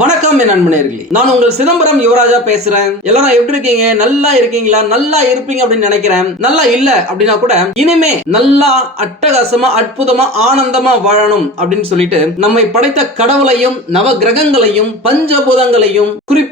வணக்கம் என் நண்பனர்களே. நான் உங்கள் சிதம்பரம் யுவராஜா பேசுறேன். எல்லாரும் எப்படி இருக்கீங்க? நல்லா இருக்கீங்களா? நல்லா இருப்பீங்க அப்படின்னு நினைக்கிறேன். நல்லா இல்ல அப்படின்னா கூட இனிமே நல்லா அட்டகாசமா அற்புதமா ஆனந்தமா வாழணும் அப்படின்னு சொல்லிட்டு நம்மை படைத்த கடவுளையும் நவ கிரகங்களையும் பஞ்சபூதங்களையும் குறிப்பு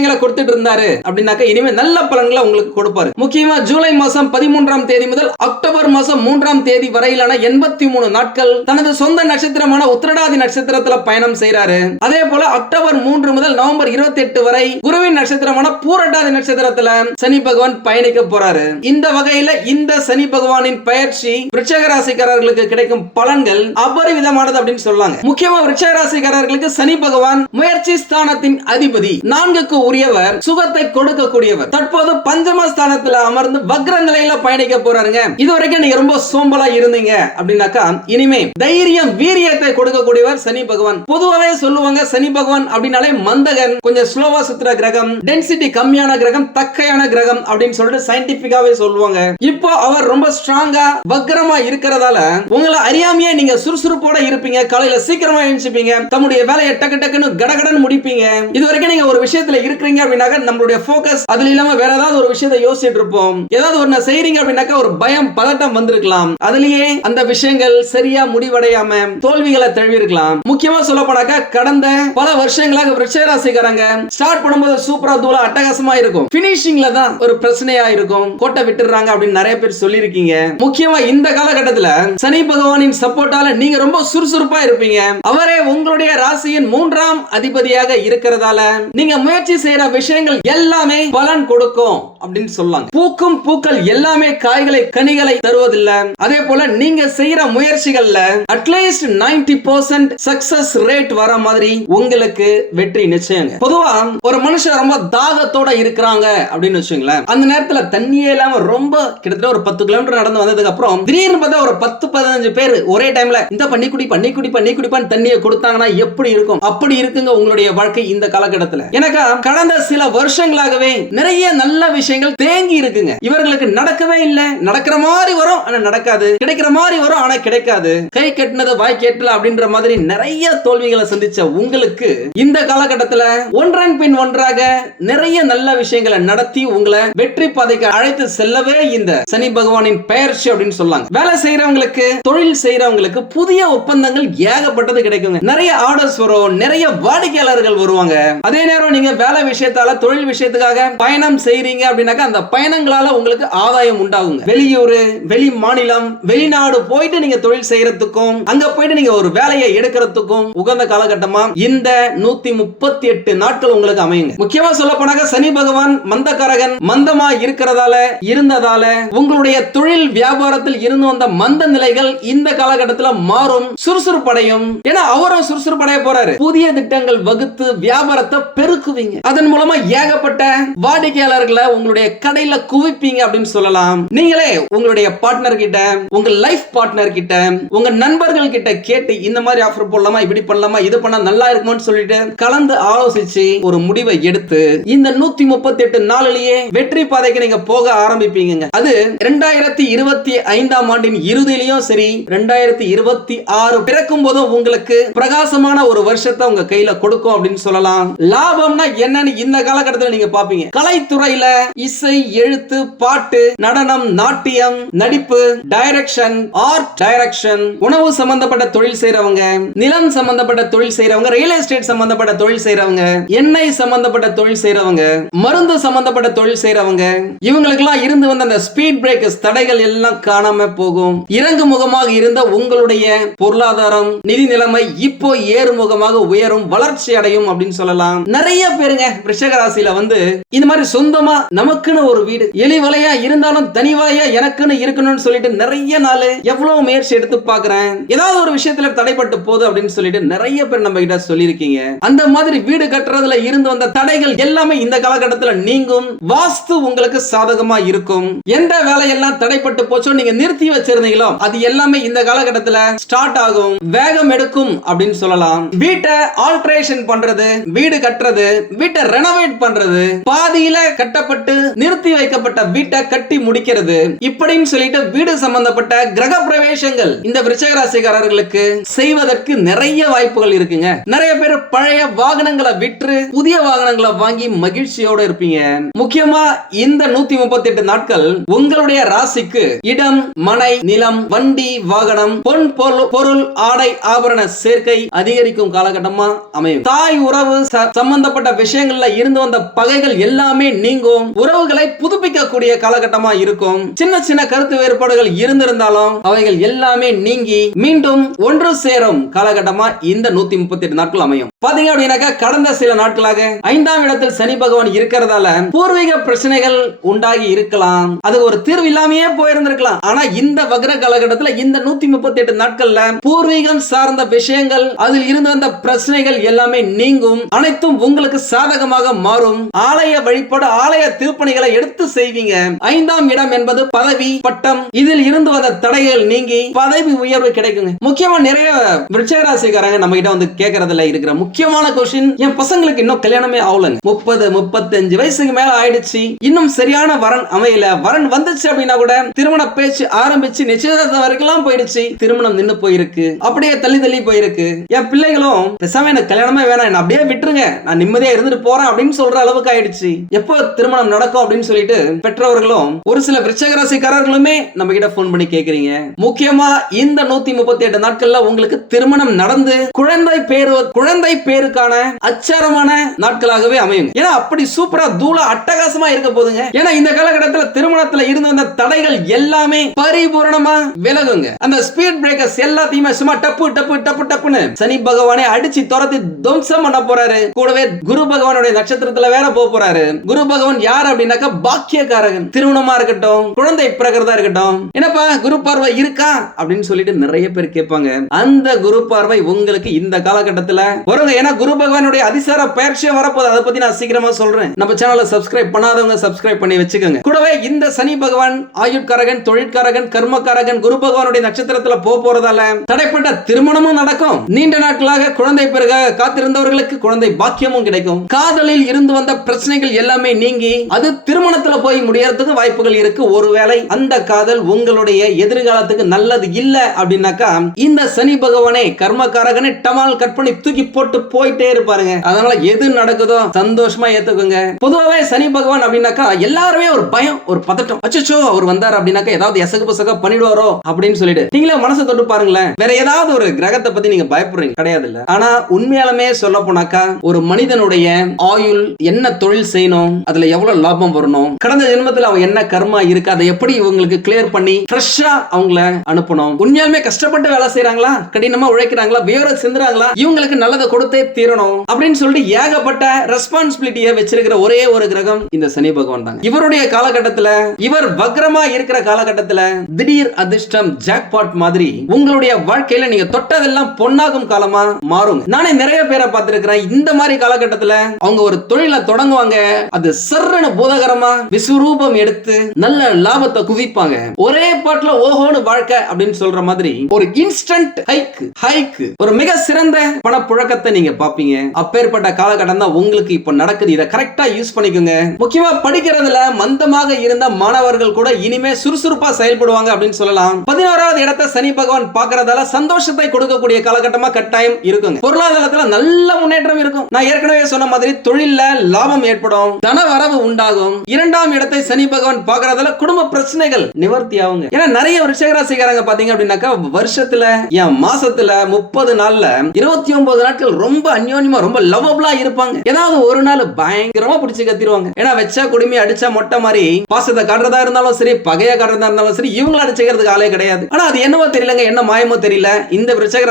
விஷயங்களை கொடுத்துட்டு இருந்தாரு. அப்படின்னாக்கா இனிமே நல்ல பலன்களை உங்களுக்கு கொடுப்பாரு. முக்கியமா ஜூலை மாசம் பதிமூன்றாம் தேதி முதல் அக்டோபர் மாசம் மூன்றாம் தேதி வரையிலான எண்பத்தி மூணு நாட்கள் தனது சொந்த நட்சத்திரமான உத்திரடாதி நட்சத்திரத்துல பயணம் செய்யறாரு அதே போல அக்டோபர் மூன்று முதல் நவம்பர் இருபத்தி எட்டு வரை குருவின் நட்சத்திரமான பூரட்டாதி நட்சத்திரத்துல சனி பகவான் பயணிக்க போறாரு. இந்த வகையில இந்த சனி பகவானின் பயிற்சி விருச்சக ராசிக்காரர்களுக்கு கிடைக்கும் பலன்கள் அபரிவிதமானது அப்படின்னு சொல்லாங்க. முக்கியமா விருச்சக ராசிக்காரர்களுக்கு சனி பகவான் முயற்சி ஸ்தானத்தின் அதிபதி. நான்குக்கு உரியவர் சுகத்தை கொடுக்கக்கூடியவர். தற்போது பஞ்சம ஸ்தானத்துல அமர்ந்து வக்ர நிலையில பயணிக்க போறாருங்க. இதுவரைக்கும் நீங்க ரொம்ப சோம்பலா இருந்தீங்க அப்படின்னாக்கா இனிமே தைரியம் வீரியத்தை கொடுக்கக்கூடியவர் சனி பகவான். பொதுவாகவே சொல்லுவாங்க சனி பகவான் அப்படின்னாலே மந்தகன் கொஞ்சம் ஸ்லோவா சுத்துற கிரகம் டென்சிட்டி கம்மியான கிரகம் தக்கையான கிரகம் அப்படின்னு சொல்லிட்டு சயின்டிபிக்காவே சொல்லுவாங்க. இப்போ அவர் ரொம்ப ஸ்ட்ராங்கா வக்ரமா இருக்கிறதால உங்களை அறியாமையே நீங்க சுறுசுறுப்போட இருப்பீங்க காலையில சீக்கிரமா எழுந்துப்பீங்க தம்முடைய வேலையை டக்கு டக்குன்னு கடகடன் முடிப்பீங்க. இது வரைக்கும் நீங்க ஒரு விஷயத்துல இருக்கிறீங்க அப்படின்னாக்க நம்மளுடைய ஃபோக்கஸ் அதுல இல்லாம வேற ஏதாவது ஒரு விஷயத்தை யோசிச்சுட்டு இருப்போம். ஏதாவது ஒன்னு செய்றீங்க அப்படின்னாக்க ஒரு பயம் பதட்டம் வந்திருக்கலாம். அதுலயே அந்த விஷயங்கள் சரியா முடிவடையாம தோல்விகளை தழுவிருக்கலாம் முக்கியமா சொல்ல போனாக்கா கடந்த பல வருஷங்களாக விருட்சராசிக்காரங்க ஸ்டார்ட் பண்ணும்போது சூப்பரா தூளா அட்டகாசமா இருக்கும். பினிஷிங்ல தான் ஒரு பிரச்சனையா இருக்கும். கோட்டை விட்டுறாங்க அப்படின்னு நிறைய பேர் சொல்லியிருக்கீங்க. முக்கியமா இந்த காலகட்டத்துல சனி பகவானின் சப்போர்ட்டால நீங்க ரொம்ப சுறுசுறுப்பா இருப்பீங்க. அவரே உங்களுடைய ராசியின் மூன்றாம் அதிபதியாக இருக்கிறதால நீங்க முயற்சி செய்ய செய்யற விஷயங்கள் எல்லாமே பலன் கொடுக்கும் அப்படின்னு சொல்லாங்க. பூக்கும் பூக்கள் எல்லாமே காய்களை கனிகளை தருவதில்ல. அதே போல நீங்க செய்யற முயற்சிகள்ல அட்லீஸ்ட் 90% பர்சன்ட் சக்சஸ் ரேட் வர மாதிரி உங்களுக்கு வெற்றி நிச்சயங்க. பொதுவா ஒரு மனுஷன் ரொம்ப தாகத்தோட இருக்கிறாங்க அப்படின்னு வச்சுங்களேன் அந்த நேரத்துல தண்ணியே இல்லாம ரொம்ப கிட்டத்தட்ட ஒரு பத்து கிலோமீட்டர் நடந்து வந்ததுக்கு அப்புறம் திடீர்னு பார்த்தா ஒரு பத்து பதினஞ்சு பேர் ஒரே டைம்ல இந்த பண்ணி குடி பண்ணி குடி பண்ணி குடிப்பான்னு தண்ணியை கொடுத்தாங்கன்னா எப்படி இருக்கும்? அப்படி இருக்குங்க உங்களுடைய வாழ்க்கை இந்த காலகட்டத்துல. எனக்கு கடந்த சில வருஷங்களாகவே நிறைய நல்ல விஷயங்கள் தேங்கி இருக்குங்க. இவர்களுக்கு நடக்கவே இல்லை. நடக்கிற மாதிரி வரும் ஆனா நடக்காது. கிடைக்கிற மாதிரி வரும் ஆனா கிடைக்காது. கை கட்டினது வாய் கேட்டல அப்படின்ற மாதிரி நிறைய தோல்விகளை சந்திச்ச உங்களுக்கு இந்த காலகட்டத்துல ஒன்றன் பின் ஒன்றாக நிறைய நல்ல விஷயங்களை நடத்தி உங்களை வெற்றி பாதைக்கு அழைத்து செல்லவே இந்த சனி பகவானின் பெயர்ச்சி அப்படின்னு சொல்லாங்க. வேலை செய்யறவங்களுக்கு தொழில் செய்யறவங்களுக்கு புதிய ஒப்பந்தங்கள் ஏகப்பட்டது கிடைக்குங்க. நிறைய ஆர்டர்ஸ் வரும் நிறைய வாடிக்கையாளர்கள் வருவாங்க. அதே நேரம் நீங்க வேலை விஷயத்தால தொழில் விஷயத்துக்காக பயணம் செய்றீங்க அப்படின்னாக்கா அந்த பயணங்களால உங்களுக்கு ஆதாயம் உண்டாகுங்க. வெளியூர் வெளி மாநிலம் வெளிநாடு போயிட்டு நீங்க தொழில் செய்யறதுக்கும் அங்க போயிட்டு நீங்க ஒரு வேலையை எடுக்கிறதுக்கும் உகந்த காலகட்டமா இந்த நூத்தி முப்பத்தி எட்டு நாட்கள் உங்களுக்கு அமையுங்க. முக்கியமா சொல்ல போனாக்க சனி பகவான் மந்தகாரகன் மந்தமா இருக்கிறதால இருந்ததால உங்களுடைய தொழில் வியாபாரத்தில் இருந்து வந்த மந்த நிலைகள் இந்த காலகட்டத்தில் மாறும் சுறுசுறுப்படையும். ஏன்னா அவரும் சுறுசுறுப்படைய போறாரு. புதிய திட்டங்கள் வகுத்து வியாபாரத்தை பெருக்குவீங்க. அதன் மூலமா ஏகப்பட்ட வாடிக்கையாளர்களை உங்களுடைய கடையில குவிப்பீங்க அப்படின்னு சொல்லலாம். நீங்களே உங்களுடைய பார்ட்னர் கிட்ட உங்க லைஃப் பார்ட்னர் கிட்ட உங்க நண்பர்கள் கிட்ட கேட்டு இந்த மாதிரி ஆஃபர் போடலாமா இப்படி பண்ணலாமா இது பண்ணா நல்லா இருக்கும்னு சொல்லிட்டு கலந்து ஆலோசிச்சு ஒரு முடிவை எடுத்து இந்த நூத்தி முப்பத்தி எட்டு நாளிலேயே வெற்றி பாதைக்கு நீங்க போக ஆரம்பிப்பீங்க அது ரெண்டாயிரத்தி இருபத்தி ஐந்தாம் ஆண்டின் இறுதியிலையும் சரி ரெண்டாயிரத்தி இருபத்தி ஆறு பிறக்கும் போதும் உங்களுக்கு பிரகாசமான ஒரு வருஷத்தை உங்க கையில கொடுக்கும் அப்படின்னு சொல்லலாம். லாபம்னா என்னன்னு இந்த காலகட்டத்தில் நீங்க பாப்பீங்க. கலைத்துறையில இசை எழுத்து பாட்டு நடனம் நாட்டியம் நடிப்பு டைரக்ஷன் ஆர்ட் டைரக்ஷன் உணவு சம்பந்தப்பட்ட தொழில் செய்யறவங்க நிலம் சம்பந்தப்பட்ட தொழில் செய்யறவங்க ரியல் எஸ்டேட் சம்பந்தப்பட்ட தொழில் செய்யறவங்க எண்ணெய் சம்பந்தப்பட்ட தொழில் செய்யறவங்க மருந்து சம்பந்தப்பட்ட தொழில் செய்யறவங்க இவங்களுக்கெல்லாம் இருந்து வந்த அந்த ஸ்பீட் பிரேக்கர்ஸ் தடைகள் எல்லாம் காணாம போகும். இறங்கு முகமாக இருந்த உங்களுடைய பொருளாதாரம் நிதி நிலைமை இப்போ ஏறுமுகமாக உயரும் வளர்ச்சி அடையும் அப்படின்னு சொல்லலாம். நிறைய பேருங்க விருஷக ராசியில வந்து இந்த மாதிரி சொந்தமா நமக்குன்னு ஒரு வீடு எலிவலையா இருந்தாலும் தனி வலையா எனக்குன்னு இருக்கணும்னு சொல்லிட்டு நிறைய நாள் எவ்வளவு முயற்சி எடுத்து பாக்குறேன் ஏதாவது ஒரு விஷயத்துல தடைப்பட்டு போகுது அப்படின்னு சொல்லிட்டு நிறைய பேர் நம்ம கிட்ட சொல்லியிருக்கீங்க. அந்த மாதிரி வீடு கட்டுறதுல இருந்து வந்த தடைகள் எல்லாமே இந்த காலகட்டத்தில் நீங்கும். வாஸ்து உங்களுக்கு சாதகமா இருக்கும். எந்த வேலையெல்லாம் தடைப்பட்டு போச்சோ நீங்க நிறுத்தி வச்சிருந்தீங்களோ அது எல்லாமே இந்த காலகட்டத்தில் ஸ்டார்ட் ஆகும். வேகம் எடுக்கும் அப்படின்னு சொல்லலாம். வீட்டை ஆல்ட்ரேஷன் பண்றது வீடு கட்டுறது வீட்டை ரெனோவேட் பண்றது பாதியில கட்டப்பட்டு நிறுத்தி வைக்கப்பட்ட வீட்டை கட்டி முடிக்கிறது. இப்படின்னு சொல்லிட்டு வீடு சம்பந்தப்பட்ட கிரக பிரவேசங்கள் இந்த விருச்சக ராசிக்காரர்களுக்கு செய்வதற்கு நிறைய வாய்ப்புகள் இருக்குங்க. நிறைய பேர் பழைய வாகனங்களை விற்று புதிய வாகனங்களை வாங்கி மகிழ்ச்சியோட இருப்பீங்க. முக்கியமா இந்த நூத்தி முப்பத்தி எட்டு நாட்கள் உங்களுடைய ராசிக்கு இடம் மனை நிலம் வண்டி வாகனம் பொன் பொருள் பொருள் ஆடை ஆபரண சேர்க்கை அதிகரிக்கும் காலகட்டமா அமையும். தாய் உறவு சம்பந்தப்பட்ட விஷயங்கள் விஷயங்கள்ல இருந்து வந்த பகைகள் எல்லாமே நீங்கும். உறவுகளை புதுப்பிக்கக்கூடிய காலகட்டமா இருக்கும். சின்ன சின்ன கருத்து வேறுபாடுகள் இருந்திருந்தாலும் அவைகள் எல்லாமே நீங்கி மீண்டும் ஒன்று சேரும் காலகட்டமா இந்த நூத்தி முப்பத்தி எட்டு நாட்கள் அமையும். பாத்தீங்க அப்படின்னாக்கா கடந்த சில நாட்களாக ஐந்தாம் இடத்தில் சனி பகவான் இருக்கிறதால பூர்வீக பிரச்சனைகள் உண்டாகி இருக்கலாம். அது ஒரு தீர்வு இல்லாமையே போயிருந்திருக்கலாம். ஆனா இந்த வக்ர காலகட்டத்துல இந்த நூத்தி முப்பத்தி எட்டு நாட்கள்ல பூர்வீகம் சார்ந்த விஷயங்கள் அதில் இருந்து வந்த பிரச்சனைகள் எல்லாமே நீங்கும். அனைத்தும் உங்களுக்கு சாதகமாக மாறும். ஆலய வழிபாடு ஆலய திருப்பணிகளை எடுத்து செய்வீங்க. ஐந்தாம் இடம் என்பது பதவி பட்டம். இதில் இருந்து வந்த தடைகள் நீங்கி பதவி உயர்வு கிடைக்குங்க. முக்கியமா நிறைய விருச்சகராசிக்காரங்க நம்ம கிட்ட வந்து கேட்கறதுல இருக்கிற முக்கியமான கொஸ்டின் என் பசங்களுக்கு இன்னும் கல்யாணமே ஆகலங்க. முப்பது முப்பத்தஞ்சு வயசுக்கு மேல ஆயிடுச்சு. இன்னும் சரியான வரன் அமையல. வரன் வந்துச்சு அப்படின்னா கூட திருமண பேச்சு ஆரம்பிச்சு நிச்சயதார்த்தம் வரைக்கும் போயிடுச்சு. திருமணம் நின்னு போயிருக்கு. அப்படியே தள்ளி தள்ளி போயிருக்கு. என் பிள்ளைகளும் பேசாம எனக்கு கல்யாணமே வேணாம். என்ன அப்படியே விட்டுருங்க. நான் நிம்மதியா இருந்துட்டு போறேன் அப்படின்னு சொல்ற அளவுக்கு ஆயிடுச்சு. எப்போ திருமணம் நடக்கும் அப்படின்னு சொல்லிட்டு பெற்றவர்களும் ஒரு சில விருச்சக ராசிக்காரர்களுமே நம்ம கிட்ட போன் பண்ணி கேக்குறீங்க. முக்கியமா இந்த நூத்தி முப்பத்தி எட்டு நாட்கள்ல உங்களுக்கு திருமணம் நடந்து குழந்தை பேரு குழந்தை பேருக்கான அச்சாரமான நாட்களாகவே அமையும். ஏன்னா அப்படி சூப்பரா தூள அட்டகாசமா இருக்க போதுங்க. ஏன்னா இந்த காலகட்டத்துல திருமணத்துல இருந்து வந்த தடைகள் எல்லாமே பரிபூரணமா விலகுங்க. அந்த ஸ்பீட் பிரேக்கர்ஸ் எல்லாத்தையுமே சும்மா டப்பு டப்பு டப்பு டப்புன்னு சனி பகவானை அடிச்சு துரத்தி துவம்சம் பண்ண போறாரு. கூடவே குரு பகவானுடைய நட்சத்திரத்துல வேற போக போறாரு. குரு பகவான் யார் அப்படின்னாக்கா பாக்கியக்காரகன். திருமணமா இருக்கட்டும் குழந்தை பிறக்கிறதா இருக்கட்டும். என்னப்பா குரு பார்வை இருக்கா? அப்படின்னு சொல்லிட்டு நிறைய பேர் கேட்பாங்க. அந்த குரு பார்வை உங்களுக்கு இந்த காலகட்டத்துல வருங்க. ஏன்னா குரு பகவானுடைய அதிசார பயிற்சியும் வரப்போகுது. அதை பத்தி நான் சீக்கிரமா சொல்றேன். நம்ம சேனலை சப்ஸ்கிரைப் பண்ணாதவங்க சப்ஸ்கிரைப் பண்ணி வச்சுக்கோங்க. கூடவே இந்த சனி பகவான் ஆயுட்காரகன் தொழிற்காரகன் கர்மக்காரகன் குரு பகவானுடைய நட்சத்திரத்துல போக போறதால தடைப்பட்ட திருமணமும் நடக்கும். நீண்ட நாட்களாக குழந்தை பிறகு காத்திருந்தவர்களுக்கு குழந்தை பாக்கியமும் கிடைக்கும். கால காதலில் இருந்து வந்த பிரச்சனைகள் எல்லாமே நீங்கி அது திருமணத்துல போய் முடியறதுக்கு வாய்ப்புகள் இருக்கு. ஒருவேளை அந்த காதல் உங்களுடைய எதிர்காலத்துக்கு நல்லது இல்ல அப்படின்னாக்கா இந்த சனி பகவானே கர்மக்காரகனே டமால் கட் பண்ணி தூக்கி போட்டு போயிட்டே இருப்பாருங்க. அதனால எது நடக்குதோ சந்தோஷமா ஏத்துக்கோங்க. பொதுவாவே சனி பகவான் அப்படின்னாக்கா எல்லாருமே ஒரு பயம் ஒரு பதட்டம். அச்சோ அவர் வந்தார் அப்படின்னாக்கா ஏதாவது எசகு பசக பண்ணிடுவாரோ அப்படின்னு சொல்லிட்டு. நீங்களே மனசை தொட்டு பாருங்களேன். வேற ஏதாவது ஒரு கிரகத்தை பத்தி நீங்க பயப்படுறீங்க. கிடையாது இல்ல ஆனா உண்மையாலுமே சொல்ல போனாக்கா ஒரு மனிதனுடைய ஆயுள் என்ன தொழில் செய்யணும் அதுல எவ்வளவு லாபம் வரணும் கடந்த ஜென்மத்துல அவன் என்ன கர்மா இருக்கு அதை எப்படி இவங்களுக்கு கிளியர் பண்ணி ஃப்ரெஷ்ஷா அவங்கள அனுப்பணும். உண்மையாலுமே கஷ்டப்பட்டு வேலை செய்யறாங்களா கடினமா உழைக்கிறாங்களா? வேற சிந்துறாங்களா? இவங்களுக்கு நல்லதை கொடுத்தே தீரணும் அப்படின்னு சொல்லிட்டு ஏகப்பட்ட ரெஸ்பான்சிபிலிட்டியை வச்சிருக்கிற ஒரே ஒரு கிரகம் இந்த சனி பகவான் தான் இவருடைய காலகட்டத்துல இவர் வக்ரமா இருக்கிற காலகட்டத்துல திடீர் அதிர்ஷ்டம் ஜாக்பாட் மாதிரி உங்களுடைய வாழ்க்கையில நீங்க தொட்டதெல்லாம் பொன்னாகும் காலமா மாறும் நானே நிறைய பேரை பார்த்திருக்கிறேன். இந்த மாதிரி காலகட்டத்துல அவங்க ஒரு தொழிலை தொடங்குவாங்க. அது சர்றன பூதகரமா விஸ்வரூபம் எடுத்து நல்ல லாபத்தை குவிப்பாங்க. ஒரே பாட்டுல ஓஹோனு வாழ்க்கை அப்படின்னு சொல்ற மாதிரி ஒரு இன்ஸ்டன்ட் ஹைக் ஹைக் ஒரு மிக சிறந்த பணப்புழக்கத்தை நீங்க பாப்பீங்க அப்பேற்பட்ட காலகட்டம் தான் உங்களுக்கு இப்ப நடக்குது. இதை கரெக்டா யூஸ் பண்ணிக்கோங்க. முக்கியமா படிக்கிறதுல மந்தமாக இருந்த மாணவர்கள் கூட இனிமே சுறுசுறுப்பா செயல்படுவாங்க அப்படின்னு சொல்லலாம். பதினோராவது இடத்தை சனி பகவான் பாக்குறதால சந்தோஷத்தை கொடுக்கக்கூடிய காலகட்டமா கட்டாயம் இருக்குங்க. பொருளாதாரத்துல நல்ல முன்னேற்றம் இருக்கும். நான் ஏற்கனவே சொன்ன மாதிரி தொழில்ல லாபம் ஏற்படும் தன வரவு உண்டாகும். இரண்டாம் இடத்தை சனி பகவான் பாக்குறதால குடும்ப பிரச்சனைகள் நிவர்த்தி ஆகுங்க. ஏன்னா நிறைய ரிஷகராசிக்காரங்க பாத்தீங்க அப்படின்னாக்கா வருஷத்துல என் மாசத்துல முப்பது நாள்ல இருபத்தி ஒன்பது நாட்கள் ரொம்ப அந்யோன்யமா ரொம்ப லவபிளா இருப்பாங்க. ஏதாவது ஒரு நாள் பயங்கரமா பிடிச்சு கத்திருவாங்க. ஏன்னா வச்சா குடுமி அடிச்சா மொட்டை மாதிரி பாசத்தை காட்டுறதா இருந்தாலும் சரி பகையா காட்டுறதா இருந்தாலும் சரி இவங்கள அடிச்சுக்கிறதுக்கு ஆளே கிடையாது. ஆனா அது என்னவோ தெரியலங்க என்ன மாயமோ தெரியல. இந்த விருச்சக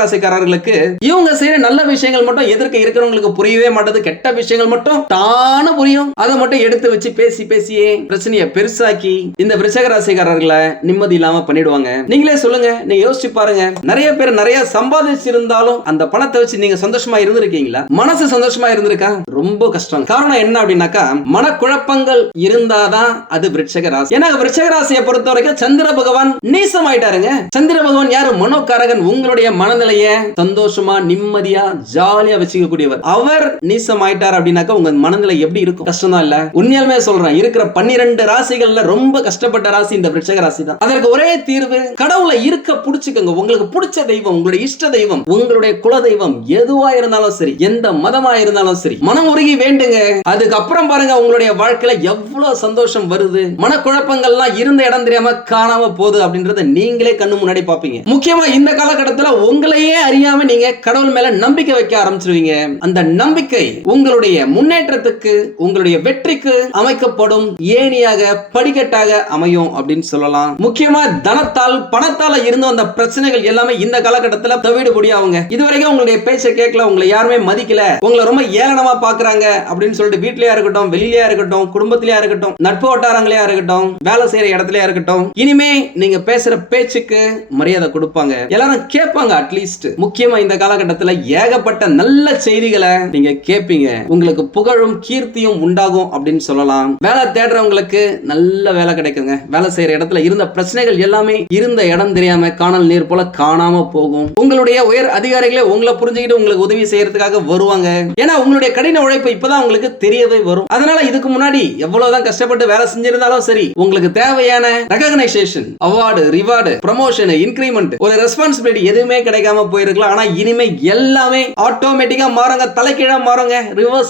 இவங்க செய்யற நல்ல விஷயங்கள் மட்டும் எதிர்க்க இருக்கிறவங்களுக்கு புரியவே மாட்டது கெட்ட விஷயம் விஷயங்கள் மட்டும் தானே புரியும். அதை மட்டும் எடுத்து வச்சு பேசி பேசியே பிரச்சனையை பெருசாக்கி இந்த விருச்சக ராசிக்காரர்களை நிம்மதி இல்லாம பண்ணிடுவாங்க. நீங்களே சொல்லுங்க நீங்க யோசிச்சு பாருங்க. நிறைய பேர் நிறைய சம்பாதிச்சிருந்தாலும் அந்த பணத்தை வச்சு நீங்க சந்தோஷமா இருந்திருக்கீங்களா? மனசு சந்தோஷமா இருந்திருக்கா? ரொம்ப கஷ்டம். காரணம் என்ன அப்படின்னாக்கா மனக்குழப்பங்கள் இருந்தாதான் அது விருட்சக ராசி ஏன்னா விருட்சக ராசியை பொறுத்த வரைக்கும் சந்திர பகவான் நீசம் ஆயிட்டாருங்க சந்திர பகவான் யாரு? மனோகாரகன் உங்களுடைய மனநிலைய சந்தோஷமா நிம்மதியா ஜாலியா வச்சுக்க கூடியவர் அவர் நீசம் ஆயிட்டார் அப்படின்னாக்கா உங்க மனநிலை எப்படி இருக்கும்? கஷ்டம் தான் இல்ல. உண்மையாலுமே சொல்றேன் இருக்கிற பன்னிரண்டு ராசிகள்ல ரொம்ப கஷ்டப்பட்ட ராசி இந்த விருட்சக ராசி தான் அதற்கு ஒரே தீர்வு கடவுளை இருக்க புடிச்சுக்கோங்க. உங்களுக்கு பிடிச்ச தெய்வம் உங்களுடைய இஷ்ட தெய்வம் உங்களுடைய குல தெய்வம் எதுவா இருந்தாலும் சரி எந்த மதமா இருந்தாலும் சரி மனம் உருகி வேண்டுங்க. அதுக்கப்புறம் பாருங்க உங்களுடைய வாழ்க்கையில எவ்வளவு சந்தோஷம் வருது. மனக்குழப்பங்கள்லாம் இருந்த இடம் தெரியாம காணாம போகுது அப்படின்றத நீங்களே கண்ணு முன்னாடி பாப்பீங்க. முக்கியமா இந்த காலகட்டத்துல உங்களையே அறியாம நீங்க கடவுள் மேல நம்பிக்கை வைக்க ஆரம்பிச்சிருவீங்க. அந்த நம்பிக்கை உங்களுடைய முன்னேற்றத்துக்கு உங்களுடைய வெற்றிக்கு அமைக்கப்படும் ஏணியாக படிக்கட்டாக அமையும் அப்படின்னு சொல்லலாம். முக்கியமா தனத்தால் பணத்தால இருந்து வந்த பிரச்சனைகள் எல்லாமே இந்த காலகட்டத்துல தவிடு முடியாவுங்க இதுவரைக்கும் உங்களுடைய பேச்சை கேட்கல உங்களை யாருமே மதிக்கல. உங்களை ரொம்ப ஏளனமா பாக்குறாங்க அப்படின்னு சொல்லிட்டு வீட்லயா இருக்கட்டும் வெளியிலயா இருக்கட்டும் குடும்பத்திலயா இருக்கட்டும் நட்பு வட்டாரங்களையா இருக்கட்டும் வேலை செய்யற இடத்துலயா இருக்கட்டும் இனிமே நீங்க பேசுற பேச்சுக்கு மரியாதை கொடுப்பாங்க. எல்லாரும் கேட்பாங்க அட்லீஸ்ட் முக்கியமா இந்த காலகட்டத்துல ஏகப்பட்ட நல்ல செய்திகளை நீங்க கேட்பீங்க உங்களுக்கு புகழும் கீர்த்தியும் உண்டாகும் அப்படின்னு சொல்லலாம். வேலை தேடுறவங்களுக்கு நல்ல வேலை கிடைக்குங்க வேலை செய்யற இடத்துல இருந்த பிரச்சனைகள் எல்லாமே இருந்த இடம் தெரியாம காணல் நீர் போல காணாம போகும். உங்களுடைய உயர் அதிகாரிகளே உங்களை புரிஞ்சுக்கிட்டு உங்களுக்கு உதவி செய்யறதுக்காக வருவாங்க. ஏன்னா உங்களுடைய கடின உழைப்பு இப்பதான் உங்களுக்கு தெரியவே வரும். அதனால இதுக்கு முன்னாடி எவ்வளவுதான் கஷ்டப்பட்டு வேலை செஞ்சிருந்தாலும் சரி உங்களுக்கு தேவையான recognition award reward promotion increment ஒரு ரெஸ்பான்சிபிலிட்டி எதுவுமே கிடைக்காம போயிருக்கலாம். ஆனா இனிமே எல்லாமே ஆட்டோமேட்டிக்கா மாறுங்க தலைக்கீழா மாறுங்க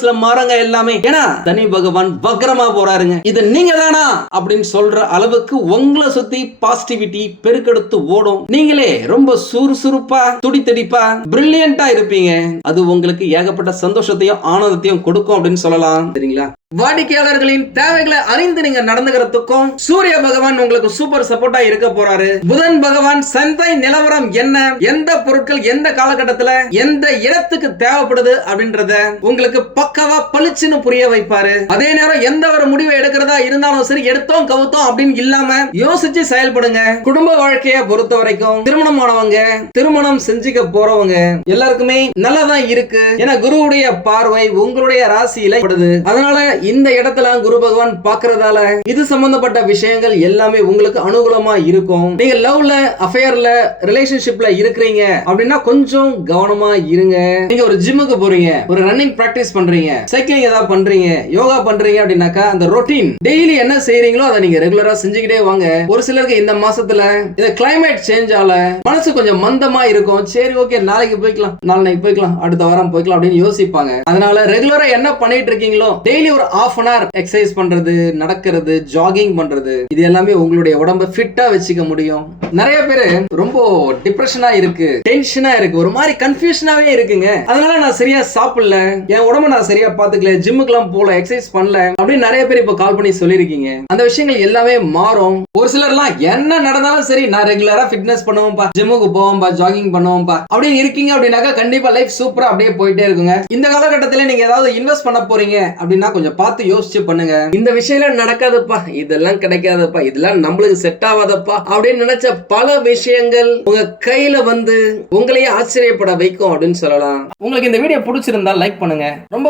ரிவர்ஸ்ல மாறுங்க எல்லாமே. ஏன்னா தனி பகவான் வக்ரமா போறாருங்க. இது நீங்க தானா அப்படின்னு சொல்ற அளவுக்கு உங்களை சுத்தி பாசிட்டிவிட்டி பெருக்கெடுத்து ஓடும். நீங்களே ரொம்ப சுறுசுறுப்பா துடித்தடிப்பா பிரில்லியண்டா இருப்பீங்க. அது உங்களுக்கு ஏகப்பட்ட சந்தோஷத்தையும் ஆனந்தத்தையும் கொடுக்கும் அப்படின்னு சொல்லலாம். சரிங்களா? வாடிக்கையாளர்களின் தேவைகளை அறிந்து நீங்க நடந்துகிறதுக்கும் சூரிய பகவான் உங்களுக்கு சூப்பர் சப்போர்ட்டா இருக்க போறாரு. புதன் பகவான் சந்தை நிலவரம் என்ன? எந்த பொருட்கள் எந்த காலகட்டத்துல எந்த இடத்துக்கு தேவைப்படுது அப்படின்றத உங்களுக்கு பக்கவா பளிச்சுன்னு புரிய வைப்பாரு. அதே நேரம் எந்த ஒரு முடிவை எடுக்கிறதா இருந்தாலும் சரி எடுத்தோம் கவுத்தோம் அப்படின்னு இல்லாம யோசிச்சு செயல்படுங்க. குடும்ப வாழ்க்கைய பொறுத்த வரைக்கும் திருமணம் ஆனவங்க திருமணம் செஞ்சுக்க போறவங்க எல்லாருக்குமே நல்லதான் இருக்கு. ஏன்னா குருவுடைய பார்வை உங்களுடைய ராசியில படுது. அதனால இந்த இடத்துல குரு பகவான் பாக்குறதால இது சம்பந்தப்பட்ட விஷயங்கள் எல்லாமே உங்களுக்கு அனுகூலமா இருக்கும். நீங்க லவ்ல அஃபேர்ல ரிலேஷன்ஷிப்ல இருக்கிறீங்க அப்படின்னா கொஞ்சம் கவனமா இருங்க. நீங்க ஒரு ஜிம்முக்கு போறீங்க. ஒரு ரன்னிங் பிராக்டிஸ் பண்றீங்க. சைக்கிளிங் ஏதாவது பண்றீங்க? யோகா பண்றீங்க அப்படின்னாக்கா அந்த ரொட்டீன் டெய்லி என்ன செய்றீங்களோ அதை நீங்க ரெகுலரா செஞ்சுக்கிட்டே வாங்க. ஒரு சிலருக்கு இந்த மாசத்துல இந்த கிளைமேட் சேஞ்ச் ஆல மனசு கொஞ்சம் மந்தமா இருக்கும். சரி ஓகே நாளைக்கு போய்க்கலாம். நாளைக்கு போய்க்கலாம். அடுத்த வாரம் போய்க்கலாம் அப்படின்னு யோசிப்பாங்க. அதனால ரெகுலரா என்ன பண்ணிட்டு இருக்கீங்களோ டெய்லி ஒரு ஆஃப் அன் ஹவர் எக்ஸசைஸ் பண்றது நடக்கிறது ஜாகிங் பண்றது இது எல்லாமே உங்களுடைய உடம்ப ஃபிட்டா வச்சுக்க முடியும். நிறைய பேரு ரொம்ப டிப்ரெஷனா இருக்கு டென்ஷனா இருக்கு. ஒரு மாதிரி கன்ஃபியூஷனாவே இருக்குங்க. அதனால நான் சரியா சாப்பிடல. என் உடம்ப நான் சரியா பாத்துக்கல ஜிம்முக்குலாம் போல எக்ஸசைஸ் பண்ணல அப்படின்னு நிறைய பேர் இப்போ கால் பண்ணி சொல்லியிருக்கீங்க. அந்த விஷயங்கள் எல்லாமே மாறும். ஒரு சிலர்லாம் என்ன நடந்தாலும் சரி நான் ரெகுலரா ஃபிட்னஸ் பண்ணுவோம்ப்பா ஜிம்முக்கு போவோம்ப்பா ஜாகிங் பண்ணுவோம்ப்பா அப்படின்னு இருக்கீங்க அப்படின்னாக்கா கண்டிப்பா லைஃப் சூப்பரா அப்படியே போயிட்டே இருக்குங்க. இந்த காலகட்டத்துல நீங்க ஏதாவது இன்வெஸ்ட் பண்ண போறீங்க அப்படின்னா கொஞ்சம் பார்த்து யோசிச்சு பண்ணுங்க. இந்த விஷயம்லாம் நடக்காதுப்பா இதெல்லாம் கிடைக்காதப்பா இதெல்லாம் நம்மளுக்கு செட் ஆகாதப்பா அப்படின்னு நினைச்ச பல விஷயங்கள் உங்க கையில வந்து உங்களையே ஆச்சரியப்பட வைக்கும் அப்படின்னு சொல்லலாம். உங்களுக்கு இந்த வீடியோ பிடிச்சிருந்தா லைக் பண்ணுங்க. ரொம்ப